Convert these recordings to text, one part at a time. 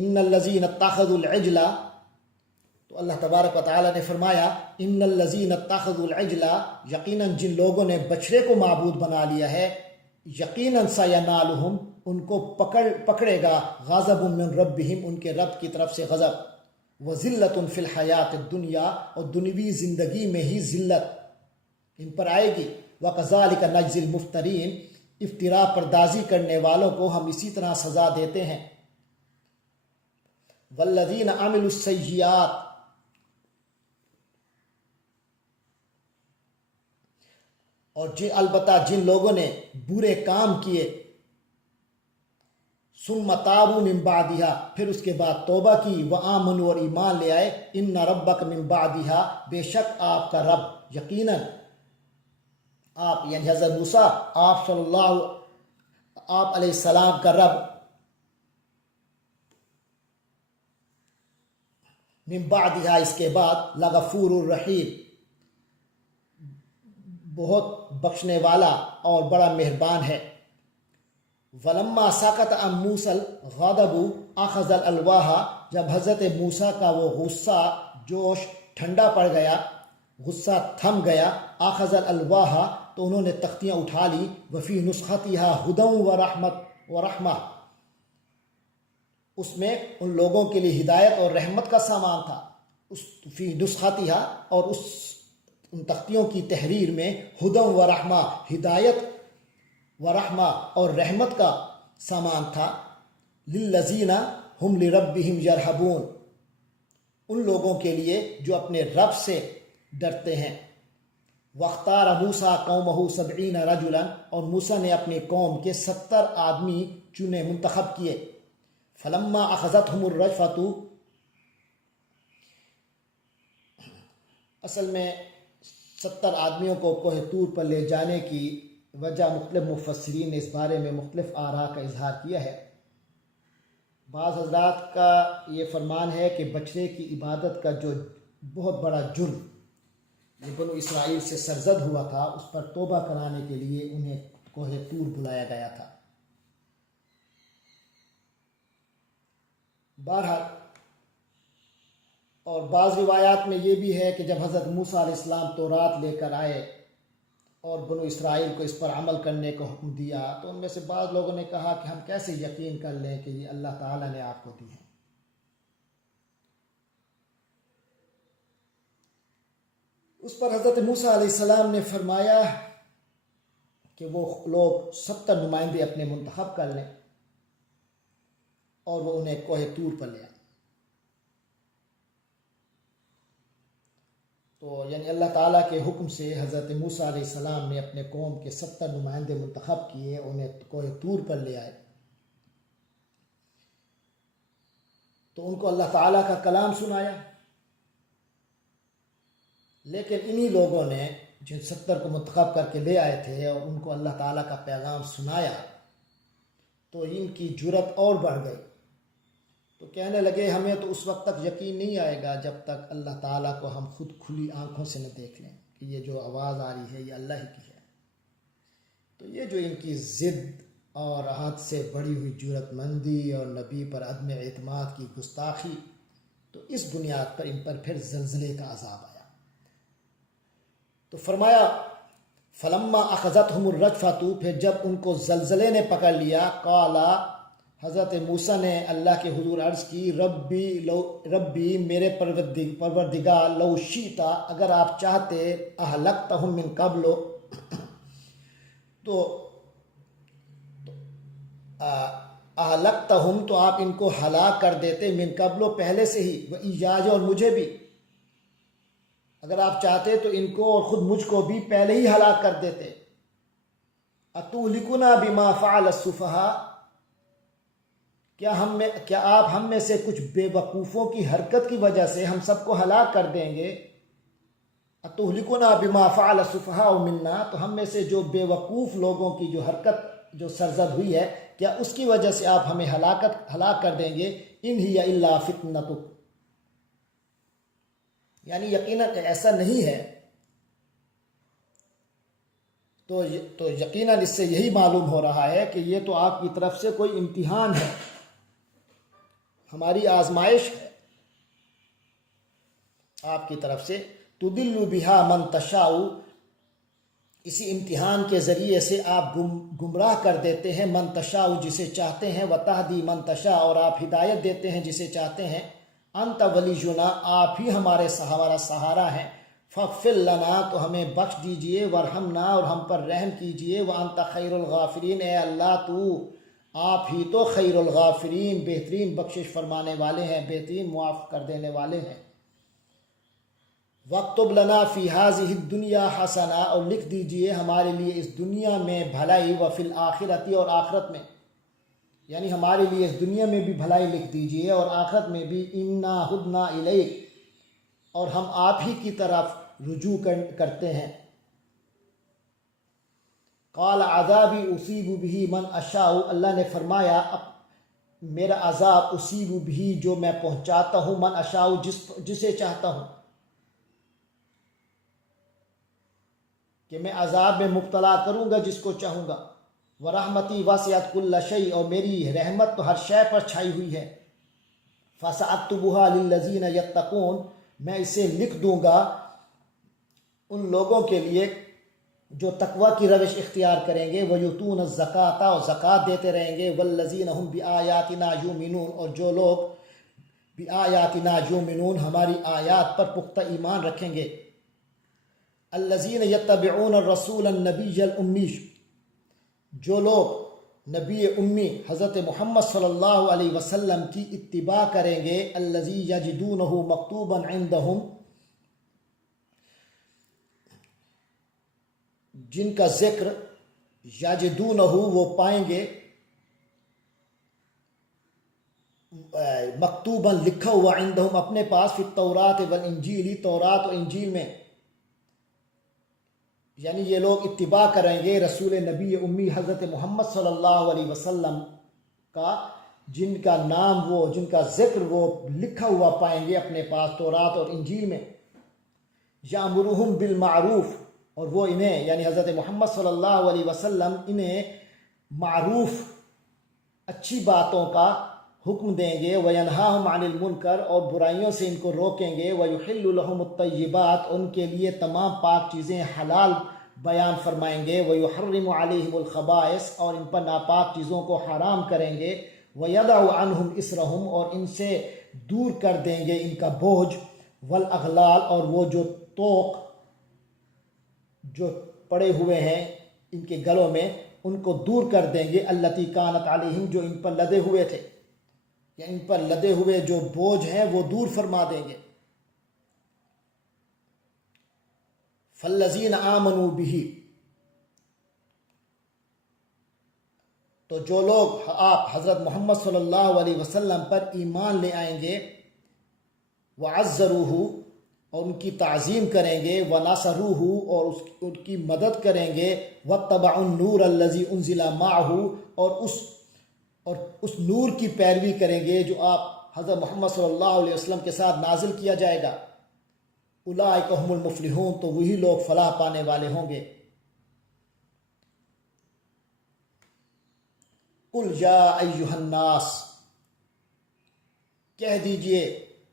ان الذین اتخذوا العجل، تو اللہ تبارک و تعالیٰ نے فرمایا ان الذین اتخذوا العجل، یقیناً جن لوگوں نے بچڑے کو معبود بنا لیا ہے، یقیناً سینالہم، ان کو پکڑے گا غضب من ربہم، ان کے رب کی طرف سے غضب، وذلت فی الحیات الدنیا، اور دنیوی زندگی میں ہی ذلت ان پر آئے گی، وکذالک نجزی المفترین، افتراء پردازی کرنے والوں کو ہم اسی طرح سزا دیتے ہیں، والذین عملوا السیئات، اور البتہ جن لوگوں نے برے کام کیے، ثم تابوا من بعدها، پھر اس کے بعد توبہ کی، وآمنوا، اور ایمان لے آئے، ان ربک من بعدها، بے شک آپ کا رب، یقیناً آپ یعنی حضرت موسیٰ، آپ علیہ السلام کا رب، من بعدها، اس کے بعد، لغفور الرحیم، بہت بخشنے والا اور بڑا مہربان ہے، ولما سکت عن موسیٰ الغضب اخذ الالواح، جب حضرت موسیٰ کا وہ غصہ جوش ٹھنڈا پڑ گیا، غصہ تھم گیا، اخذ الالواح، تو انہوں نے تختیاں اٹھا لی، وفی نسختها ہدی ورحمہ، اس میں ان لوگوں کے لیے ہدایت اور رحمت کا سامان تھا، فی نسختها، اور ان تختیوں کی تحریر میں ہدی ورحمہ، ہدایت ورحمہ اور رحمت کا سامان تھا، للذین ہم لربہم یرہبون، ان لوگوں کے لیے جو اپنے رب سے ڈرتے ہیں، واختار موسیٰ قومہ 70 رجلا، اور موسیٰ نے اپنی قوم کے 70 آدمی چنے، منتخب کیے، فلما اخذتہم الرجفۃ، اصل میں 70 آدمیوں کو کوہ طور پر لے جانے کی وجہ مختلف مفسرین نے اس بارے میں مختلف آراء کا اظہار کیا ہے۔ بعض حضرات کا یہ فرمان ہے کہ بچڑے کی عبادت کا جو بہت بڑا جرم یہ بنو اسرائیل سے سرزد ہوا تھا، اس پر توبہ کرانے کے لیے انہیں کوہ طور بلایا گیا تھا۔ بہرحال، اور بعض روایات میں یہ بھی ہے کہ جب حضرت موسیٰ علیہ السلام تورات لے کر آئے اور بنو اسرائیل کو اس پر عمل کرنے کا حکم دیا، تو ان میں سے بعض لوگوں نے کہا کہ ہم کیسے یقین کر لیں کہ یہ اللہ تعالیٰ نے آپ کو دی ہے۔ اس پر حضرت موسیٰ علیہ السلام نے فرمایا کہ وہ لوگ 70 نمائندے اپنے منتخب کر لیں اور وہ انہیں کوہ طور پر لے آئیں۔ تو یعنی اللہ تعالیٰ کے حکم سے حضرت موسیٰ علیہ السلام نے اپنے قوم کے 70 نمائندے منتخب کیے، انہیں کوہ طور پر لے آئے، تو ان کو اللہ تعالیٰ کا کلام سنایا، لیکن انہی لوگوں نے جن 70 کو منتخب کر کے لے آئے تھے اور ان کو اللہ تعالیٰ کا پیغام سنایا، تو ان کی جرت اور بڑھ گئی، تو کہنے لگے ہمیں تو اس وقت تک یقین نہیں آئے گا جب تک اللہ تعالیٰ کو ہم خود کھلی آنکھوں سے نہ دیکھ لیں کہ یہ جو آواز آ رہی ہے یہ اللہ ہی کی ہے۔ تو یہ جو ان کی ضد اور حد سے بڑی ہوئی جرت مندی اور نبی پر عدم اعتماد کی گستاخی، تو اس بنیاد پر ان پر پھر زلزلے کا عذاب آیا۔ تو فرمایا فلما اخذتہم الرجفۃ، پھر جب ان کو زلزلے نے پکڑ لیا، قالا، حضرت موسیٰ نے اللہ کے حضور عرض کی، ربی میرے پروردگار، لو شئت، اگر آپ چاہتے، اہلکتہم من قبل، تو اہلکتہم، تو آپ ان کو ہلاک کر دیتے، من قبل، پہلے سے ہی، وإیایا، اور مجھے بھی، اگر آپ چاہتے تو ان کو اور خود مجھ کو بھی پہلے ہی ہلاک کر دیتے۔ اتہلکنا بما فعل السفہاء، کیا آپ ہم میں سے کچھ بے وقوفوں کی حرکت کی وجہ سے ہم سب کو ہلاک کر دیں گے؟ اتہلکنا بما فعل السفہاء منا، تو ہم میں سے جو بے وقوف لوگوں کی جو حرکت جو سرزد ہوئی ہے، کیا اس کی وجہ سے آپ ہمیں ہلاک کر دیں گے؟ ان ہی الا فتنتک، یعنی یقیناً ایسا نہیں ہے۔ تو یقیناً اس سے یہی معلوم ہو رہا ہے کہ یہ تو آپ کی طرف سے کوئی امتحان ہے، ہماری آزمائش ہے آپ کی طرف سے. تُضِلُّ بِهَا مَن تَشَاءُ، اسی امتحان کے ذریعے سے آپ گمراہ کر دیتے ہیں من تشاء جسے چاہتے ہیں، وَتَهْدِي مَن تَشَاء اور آپ ہدایت دیتے ہیں جسے چاہتے ہیں. انت ولینا، آپ ہی ہمارے سہارا ہیں. فاغفر لنا، تو ہمیں بخش دیجئے، ورحمنا اور ہم پر رحم کیجئے. وانت خیر الغافرین، اے اللہ تو آپ ہی تو خیر الغافرین بہترین بخشش فرمانے والے ہیں، بہترین معاف کر دینے والے ہیں. وَاكْتُبْ لَنَا فِي هَذِهِ الدُّنْيَا حَسَنَةً اور لکھ دیجئے ہمارے لیے اس دنیا میں بھلائی، وَفِي الْآخِرَةِ اور آخرت میں، یعنی ہمارے لیے اس دنیا میں بھی بھلائی لکھ دیجئے اور آخرت میں بھی. اِنَّا هُدْنَا إِلَيْكَ، اور ہم آپ ہی کی طرف رجوع کرتے ہیں. قَالَ عَذَابِي أُصِيبُ بِهِ مَنْ أَشَاءُ، اللہ نے فرمایا میرا عذاب اصیب بھی جو میں پہنچاتا ہوں، من اشاء جسے چاہتا ہوں، کہ میں عذاب میں مبتلا کروں گا جس کو چاہوں گا. ورحمتی وسعت کل شیء، اور میری رحمت تو ہر شے پر چھائی ہوئی ہے. فسأکتبها للذین یتقون، میں اسے لکھ دوں گا ان لوگوں کے لیے جو تقوی کی روش اختیار کریں گے. ویؤتون الزکاۃ، اور زکوٰۃ دیتے رہیں گے. والذین هم بآیاتنا یؤمنون، اور جو لوگ بآیاتنا یؤمنون ہماری آیات پر پختہ ایمان رکھیں گے. الذین یتبعون الرسول النبی الامی، جو لوگ نبی امی حضرت محمد صلی اللہ علیہ وسلم کی اتباع کریں گے. الذی یجدونہ مکتوبا عندہم، جن کا ذکر یجدونہ وہ پائیں گے، مکتوبا لکھا ہوا، عندہم اپنے پاس، فی التوراۃ والانجیل تورات و انجیل میں. یعنی یہ لوگ اتباع کریں گے رسول نبی امی حضرت محمد صلی اللہ علیہ وسلم کا، جن کا نام وہ، جن کا ذکر وہ لکھا ہوا پائیں گے اپنے پاس تورات اور انجیل میں. یامرہم بالمعروف، اور وہ انہیں یعنی حضرت محمد صلی اللہ علیہ وسلم انہیں معروف اچھی باتوں کا حکم دیں گے. وینہاہم عن المنکر، اور برائیوں سے ان کو روکیں گے. ویحل لہم الطیبات، ان کے لیے تمام پاک چیزیں حلال بیان فرمائیں گے. ویحرم علیہم الخبائث، اور ان پر ناپاک چیزوں کو حرام کریں گے. ویضع عنہم اسرہم، اور ان سے دور کر دیں گے ان کا بوجھ. والاغلال، اور وہ جو طوق جو پڑے ہوئے ہیں ان کے گلوں میں، ان کو دور کر دیں گے. التی کانت علیہم، جو ان پر لدے ہوئے تھے، یا ان پر لدے ہوئے جو بوجھ ہیں وہ دور فرما دیں گے. فالذین آمنوا بہ، تو جو لوگ آپ حضرت محمد صلی اللہ علیہ وسلم پر ایمان لے آئیں گے. وعزروہ، اور ان کی تعظیم کریں گے. ونصروہ، اور ان کی مدد کریں گے. واتبعوا النور الذی انزل معہ، اور اس نور کی پیروی کریں گے جو آپ حضرت محمد صلی اللہ علیہ وسلم کے ساتھ نازل کیا جائے گا. اولئک هم المفلحون، تو وہی لوگ فلاح پانے والے ہوں گے. قل یا ایھا الناس، کہہ دیجئے،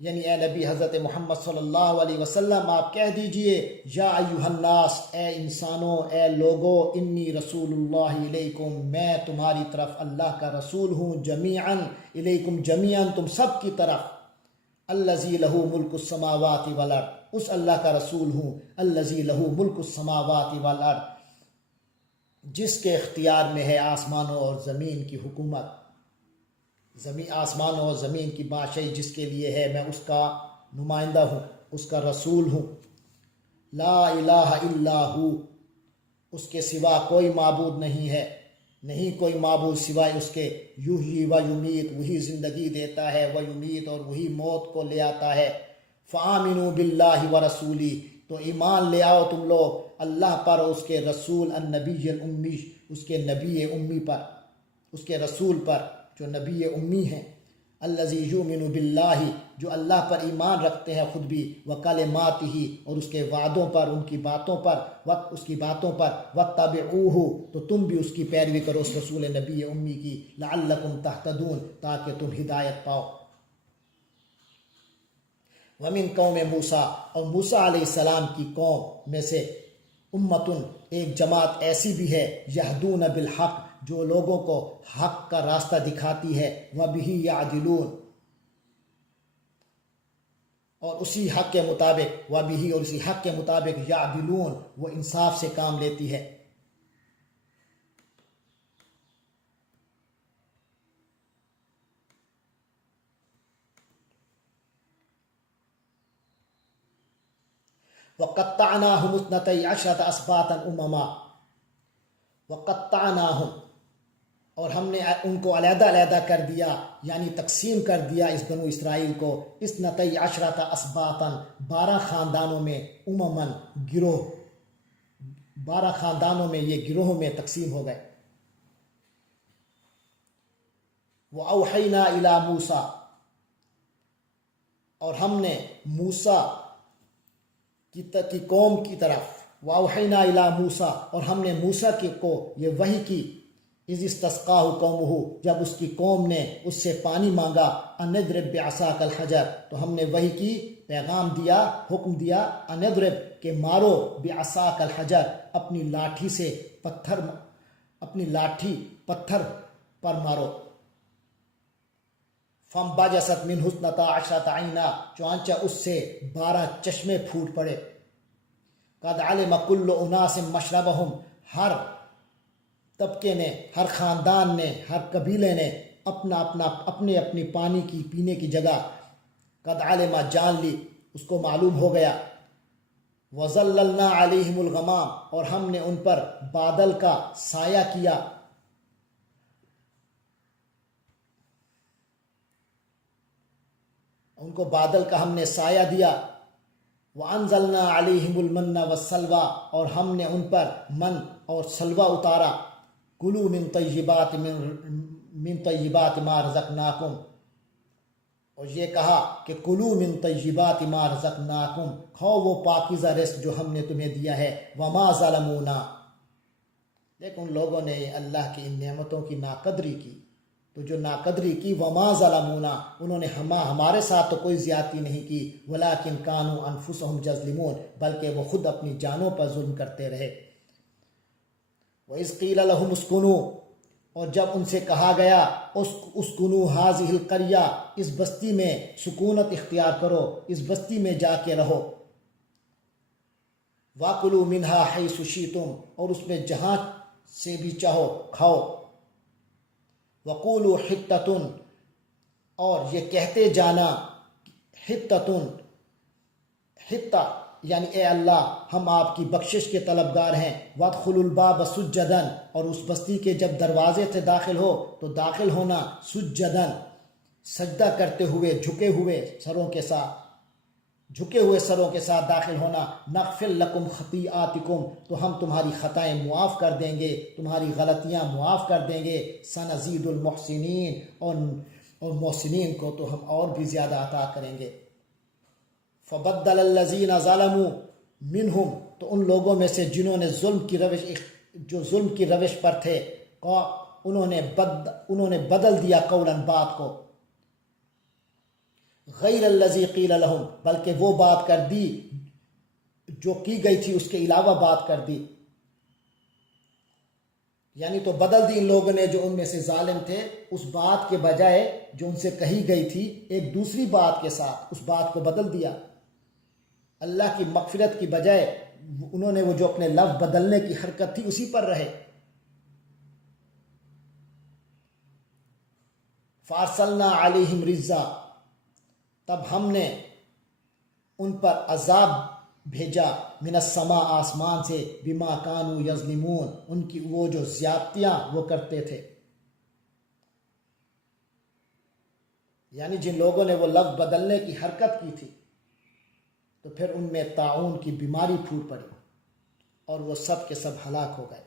یعنی اے نبی حضرت محمد صلی اللہ علیہ وسلم آپ کہہ دیجئے، یا ایھا الناس، اے انسانوں، اے لوگو، انی رسول اللہ الیکم، میں تمہاری طرف اللہ کا رسول ہوں. جمیعا، الیکم جمیعا، تم سب کی طرف. الذی لہ ملک السماوات والارض، اس اللہ کا رسول ہوں. الذی لہ ملک السماوات والارض، جس کے اختیار میں ہے آسمانوں اور زمین کی حکومت، آسمانوں اور زمین کی بادشاہی جس کے لیے ہے. میں اس کا نمائندہ ہوں، اس کا رسول ہوں. لا الہ الا ہو، اس کے سوا کوئی معبود نہیں ہے، نہیں کوئی معبود سوائے اس کے. یحیی و یمیت، وہی زندگی دیتا ہے، و یمیت، اور وہی موت کو لے آتا ہے. فآمنوا باللہ ورسولہ، تو ایمان لے آؤ تم لوگ اللہ پر اور اس کے رسول. النبی الامی، اس کے نبی امی پر، اس کے رسول پر جو نبی امی ہیں. الذی یؤمن باللہ، جو اللہ پر ایمان رکھتے ہیں خود بھی. وکلماتہ، اور اس کے وعدوں پر، ان کی باتوں پر، اس کی باتوں پر. واتبعوہ، تو تم بھی اس کی پیروی کرو، اس رسول نبی امی کی. لعلکم تہتدون، تاکہ تم ہدایت پاؤ. ومن قوم موسیٰ، اور موسیٰ علیہ السلام کی قوم میں سے امتن، ایک جماعت ایسی بھی ہے، یہدون بالحق، جو لوگوں کو حق کا راستہ دکھاتی ہے، وبہ یعدلون، اور اسی حق کے مطابق، وبہ، اور اسی حق کے مطابق، یعدلون، وہ انصاف سے کام لیتی ہے۔ وَقَطَّعْنَاهُمُ اثْنَتَيْ عَشْرَةَ أَسْبَاطًا أُمَمًا، وَقَطَّعْنَاهُمْ، اور ہم نے ان کو علیحدہ علیحدہ کر دیا، یعنی تقسیم کر دیا اس بنو اسرائیل کو، اثْنَتَيْ عَشْرَةَ أَسْبَاطًا، 12 خاندانوں میں، امماً، گروہ، 12 خاندانوں میں یہ گروہوں میں تقسیم ہو گئے۔ وَأَوْحَيْنَا إِلَى مُوسَىٰ، اور ہم نے موسیٰ کی قوم کی طرف، وَأَوْحَيْنَا إِلَى مُوسَىٰ، اور ہم نے موسیٰ کو یہ وحی کی، اِذِ اسْتَسْقَاهُ قَوْمُهُ، جب اس کی قوم نے اس سے پانی مانگا، أَنِ اضْرِب بِعَصَاكَ الْحَجَرَ، تو ہم نے وحی کی، پیغام دیا، حکم دیا، أَنِ اضْرِب، کہ مارو، بِعَصَاكَ الْحَجَرَ، اپنی لاٹھی سے پتھر، اپنی لاٹھی پتھر پر مارو۔ فَانْبَجَسَتْ مِنْهُ اثْنَتَا عَشْرَةَ عَيْنًا، چنانچہ اس سے 12 چشمے پھوٹ پڑے۔ قَدْ عَلِمَ كُلُّ أُنَاسٍ مَشْرَبَهُمْ، ہر طبقے نے، ہر خاندان نے، ہر قبیلے نے اپنے اپنی پانی کی پینے کی جگہ، قَدْ عَلِمَ، جان لی، اس کو معلوم ہو گیا۔ وَظَلَّلْنَا عَلَيْهِمُ الْغَمَامَ، اور ہم نے ان پر بادل کا سایہ کیا، ان کو بادل کا ہم نے سایہ دیا۔ وَأَنزَلْنَا عَلَيْهِمُ الْمَنَّ وَالسَّلْوَىٰ، اور ہم نے ان پر من اور سلوہ اتارا۔ کُلُوا مِن طَیِّبَاتِ مَا رَزَقْنَاکُمْ، اور یہ کہا کہ کُلُوا مِن طَیِّبَاتِ مَا رَزَقْنَاکُمْ، کھاؤ وہ پاکیزہ رزق جو ہم نے تمہیں دیا ہے۔ وَمَا ظَلَمُونَا، لیکن لوگوں نے اللہ کی ان نعمتوں کی ناقدری کی، تو جو ناقدری کی، وَمَا ظَلَمُونَا، انہوں نے ہمارے ساتھ تو کوئی زیادتی نہیں کی، وَلَٰكِن كَانُوا أَنفُسَهُمْ يَظْلِمُونَ، بلکہ وہ خود اپنی جانوں پر ظلم کرتے رہے۔ وَإِذْ قِيلَ لَهُمُ اسْكُنُوا، اور جب ان سے کہا گیا، اسْكُنُوا هَٰذِهِ الْقَرْيَةَ، اس بستی میں سکونت اختیار کرو، اس بستی میں جا کے رہو۔ وَكُلُوا مِنْهَا حَيْثُ شِئْتُمْ، اور اس میں جہاں سے بھی چاہو کھاؤ۔ وَقُولُوا حِطَّةٌ، اور یہ کہتے جانا، حِطَّةٌ، حِطّہ یعنی اے اللہ ہم آپ کی بخشش کے طلبگار ہیں۔ وَادْخُلُوا الْبَابَ سُجَّدًا، اور اس بستی کے جب دروازے سے داخل ہو تو داخل ہونا سجدن، سجدہ کرتے ہوئے، جھکے ہوئے سروں کے ساتھ، جھکے ہوئے سروں کے ساتھ داخل ہونا۔ نغفر لکم خطیئاتکم، تو ہم تمہاری خطائیں معاف کر دیں گے، تمہاری غلطیاں معاف کر دیں گے۔ سنزید المحسنین، اور محسنین کو تو ہم اور بھی زیادہ عطا کریں گے۔ فبدل الذین ظلموا منہم، تو ان لوگوں میں سے جنہوں نے ظلم کی روش پر تھے، انہوں نے بدل دیا قولاً، بات کو، غیر الذی قیل لہم، بلکہ وہ بات کر دی جو کی گئی تھی اس کے علاوہ بات کر دی، یعنی تو بدل دی ان لوگوں نے جو ان میں سے ظالم تھے، اس بات کے بجائے جو ان سے کہی گئی تھی ایک دوسری بات کے ساتھ اس بات کو بدل دیا۔ اللہ کی مغفرت کی بجائے انہوں نے وہ جو اپنے لفظ بدلنے کی حرکت تھی اسی پر رہے۔ فارسلنا علیہم رجزا، تب ہم نے ان پر عذاب بھیجا، من السماء، آسمان سے، بما کانوا یظلمون، ان کی وہ جو زیادتیاں وہ کرتے تھے، یعنی جن لوگوں نے وہ لفظ بدلنے کی حرکت کی تھی، تو پھر ان میں طاعون کی بیماری پھوٹ پڑی اور وہ سب کے سب ہلاک ہو گئے۔